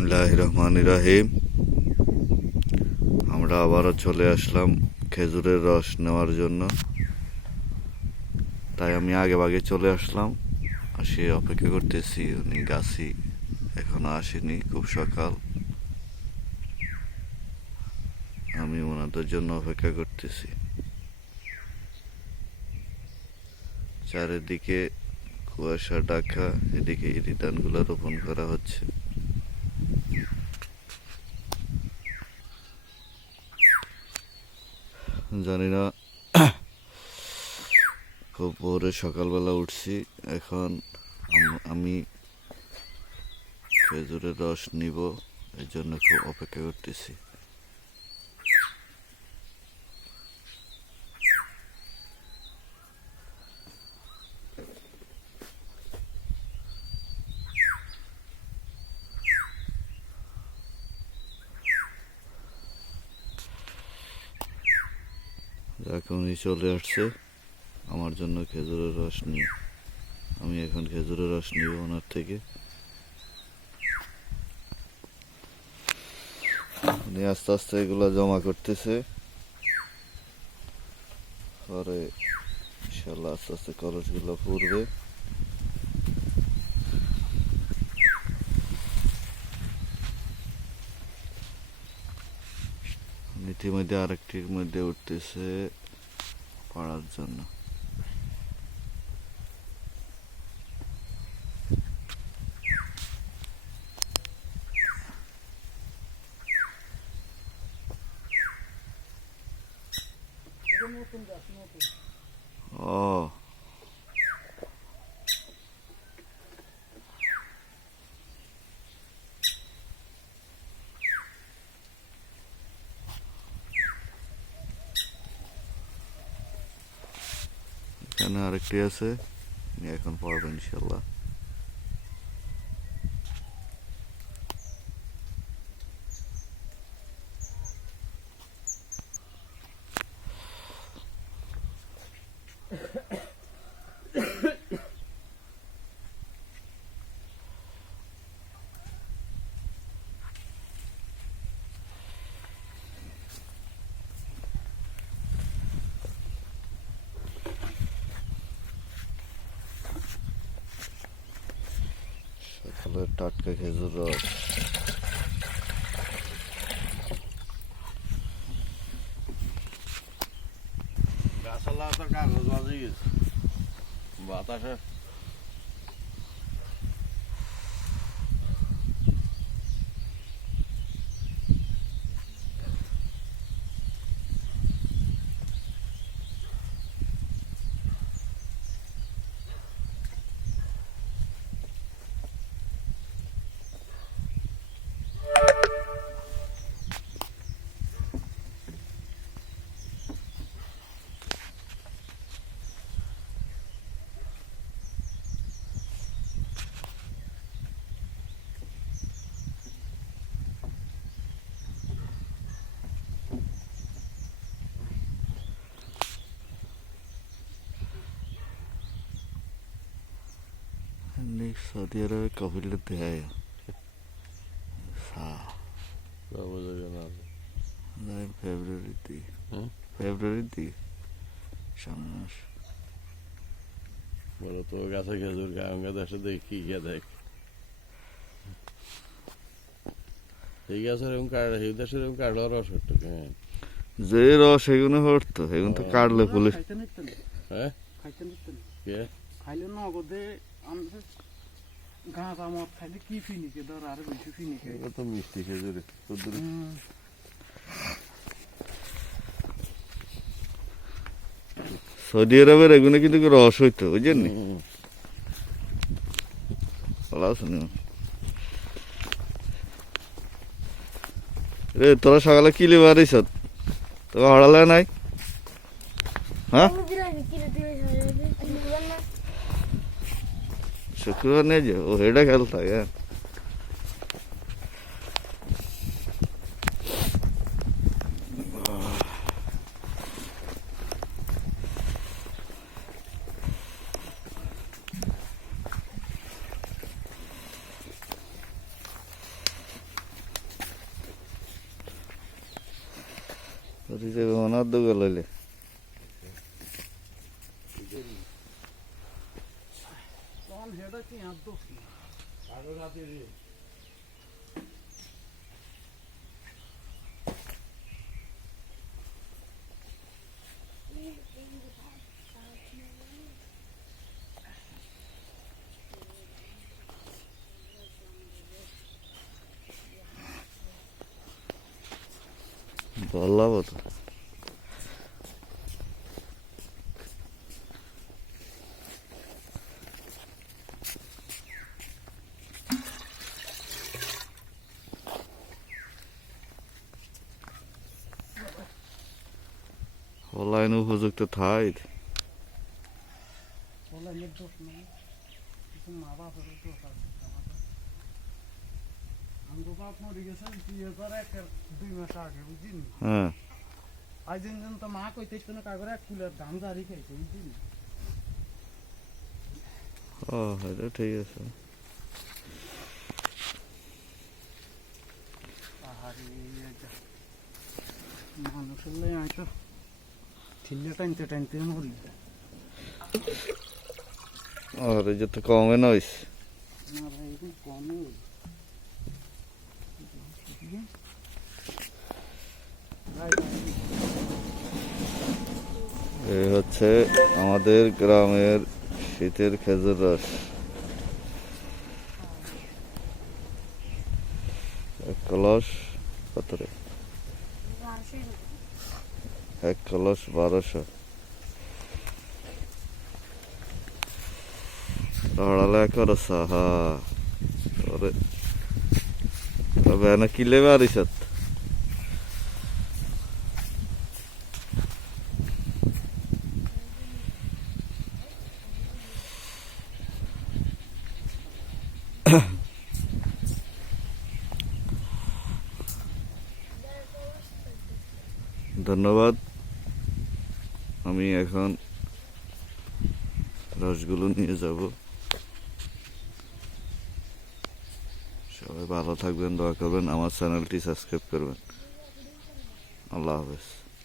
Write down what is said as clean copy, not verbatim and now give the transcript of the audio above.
বিসমিল্লাহির রহমানির রহিম। আমরা আবারও চলে আসলাম খেজুরের রস নেওয়ার জন্য। তাই আমি আগে ভাগে চলে আসলাম, আসি অপেক্ষা করতেছি। উনি গাছি এখনো আসেনি, খুব সকাল। আমি ওনাদের জন্য অপেক্ষা করতেছি। চারিদিকে কুয়াশা ঢাকা, এদিকে ইরি ধানগুলো রোপণ করা হচ্ছে। জানি না, খুব ভোরে সকালবেলা উঠছি। এখন আমি খেজুরের রস নিব, এর জন্য খুব অপেক্ষা করতেছি। এখনই চলে আসছে আমার জন্য খেজুরের রস নিয়ে। আমি এখন খেজুরের রস নিব ওনার থেকে। উনি আস্তে আস্তে এগুলো জমা করতেছে, পরে ইনশাল্লাহ আস্তে আস্তে কলসগুলো পুড়বে। ইতিমধ্যে আরেকটির মধ্যে উঠতেছে পাড়ার জন্য। ও এখানে আরেকটি আছে, এখন পড়বে ইনশাল্লাহ। সকালের টাটকা খেজুর রস। গাছালা তো কাগজ বাজে গেছে বাতাসে। সৌদি আরবে কপিলে দেয় ফেব্রুয়ারিতে, ফেব্রুয়ারিতে সামনে মাস। বলো তো গাছে খেজুর গাঙ্গা দেশে দেখি গিয়ে দেখ এই গাছের এরকম কাঠ, এই দেশের এরকম কাঠলো রস হতো। যে রস এগুলো হতো, এগুলো তো কাটলে পুলিশ। হ্যাঁ খাইলে নগদে আমাদের গাছ আমার খাইলে কি ফিনিকে ধর আরো বেশি ফিনিকে তো মিষ্টি খেজুরে সৌদি আরবের এগুলো কিন্তু রস হইতো, বুঝছেন নি? ভালো আছেন? রে তোরা সকালে কি লিবার আইস? তোকে হড়ালে নাই? হ্যাঁ, শুক্রবার নিয়ে যাও, ও হেডা খেল থাকে। মরিচে ওনার দোকান লইলে তখন হেডা কি হাত দোষ না। কাগজ হাতে রে বললাম তো অনলাইন উপযুক্ত থাই বলে এর দোষ নাই, কিছু মা বাপেরও দোষ আছে আমাদের। আমগো বাপ মরে গেছে 2001-2 মাস আগে, বুঝলি? হ্যাঁ আজ দিন তো মা কইতেছিল না কাগরে এক কুলের ধান জারি খাইছে, বুঝলি? ও এটা ঠিক আছে আহারে এটা মানুষের লাই হয়তো ঠিলে টানতে টানতে মরি। আর এই যে তো কমে নইস না ভাই এখন কমে এই হচ্ছে আমাদের গ্রামের শীতের খেজুর রস এক কলস কত রে এক কলস 1200 রড়ালে করস হা ওরে তবে না কিলে মারিসত ধন্যবাদ আমি এখন রসগুলো নিয়ে যাব সবাই ভালো থাকবেন দোয়া করবেন আমার চ্যানেলটি সাবস্ক্রাইব করবেন আল্লাহ হাফেজ